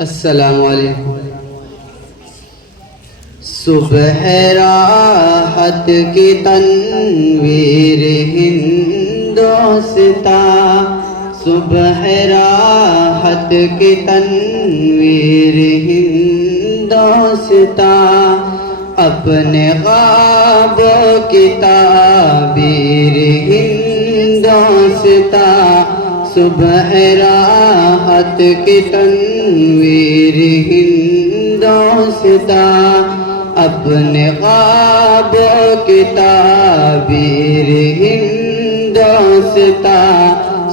السلام علیکم. صبح راحت کی تنویر ہندوستا، صبح راحت کی تنویر ہندوستا، اپنے خوابوں کی تعبیر ہندوستا، صبح راحت کی تنویر ہندوستا، اپنے خوابوں کی تعبیر ہندوستا،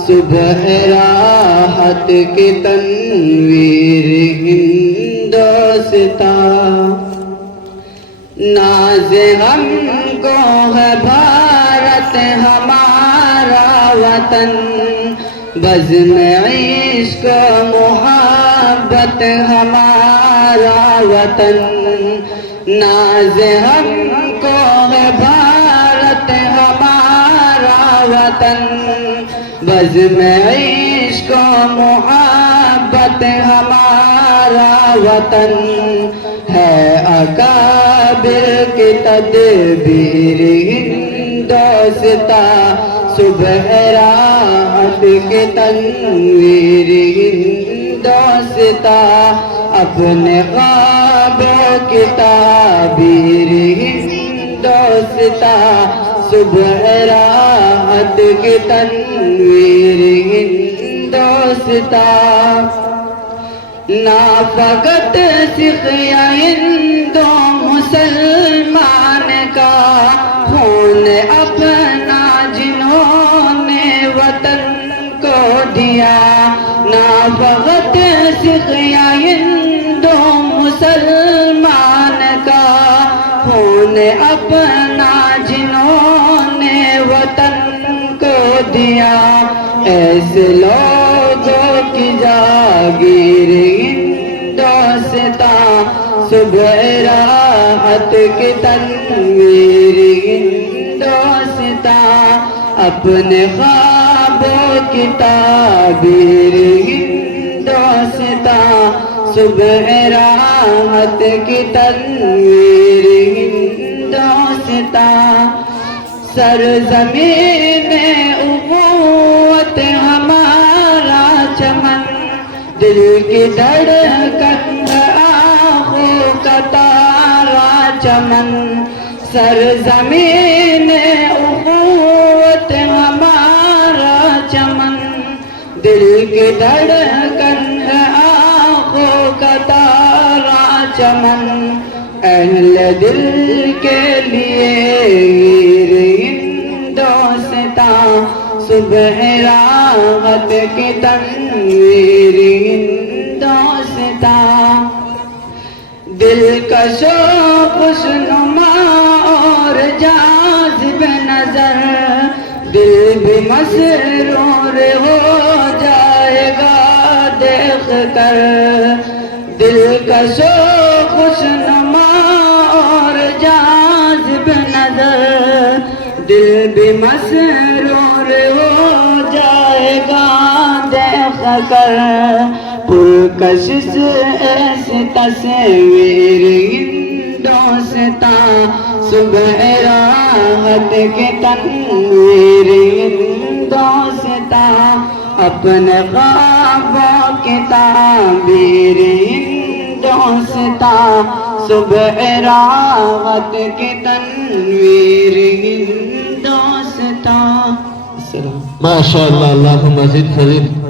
صبح راحت کی تنویر ہندوستا. ناز ہم کو ہے بھارت ہمارا وطن، بزم عشق محبت ہمارا وطن. ناز ہم کو ہے بھارت ہمارا وطن، بزم عشق محبت ہمارا وطن. ہے اکابر کی تدبیر ہندوستا، صبح راحت کی تنویر ہندوستا، اپنے خوابوں کی تعبیر ہندوستا، صبح راحت کی تنویر ہندوستا. نہ فقط سکھ یا ہندو مسلمان کا خون اپنا جنہوں نے وطن کو دیا، نہ فقط سکھ یا ہندو مسلمان کا خون اپنا جنہوں نے وطن کو دیا. ایسے لوگوں کی جاگیر ہندوستا، صبح راحت کی تنویر ہندوستا، اپنے خوابوں کی تعبیر ہندوستا، صبح راحت کی تنویر ہندوستا. سرزمین اخوت ہمارا چمن، دل کی دھڑکن آنکھوں کا تارا چمن. سرزمین اخوت ہمارا چمن، دل کی دھڑکن آنکھوں کا تارا چمن. اہل دل کے لیے ہندوستا، صبح راحت کی تنویر ہندوستا. دلکش و خوشنما اور جاذب نظر، دل بھی مسرور ہو جائے گا دیکھ کر. دلکش و خوشنما اور جاذب نظر، دل بھی مسرور ہو جائے گا دیکھ کر. پرکشش ایسی تصویر ہندوستا، صبح راحت کی تنویر ہندوستا، اپنے خوابوں کی تعبیر ہندوستا، صبح راحت کی تنویر ہندوستا. ماشاءاللہ. اللہم زد فزد.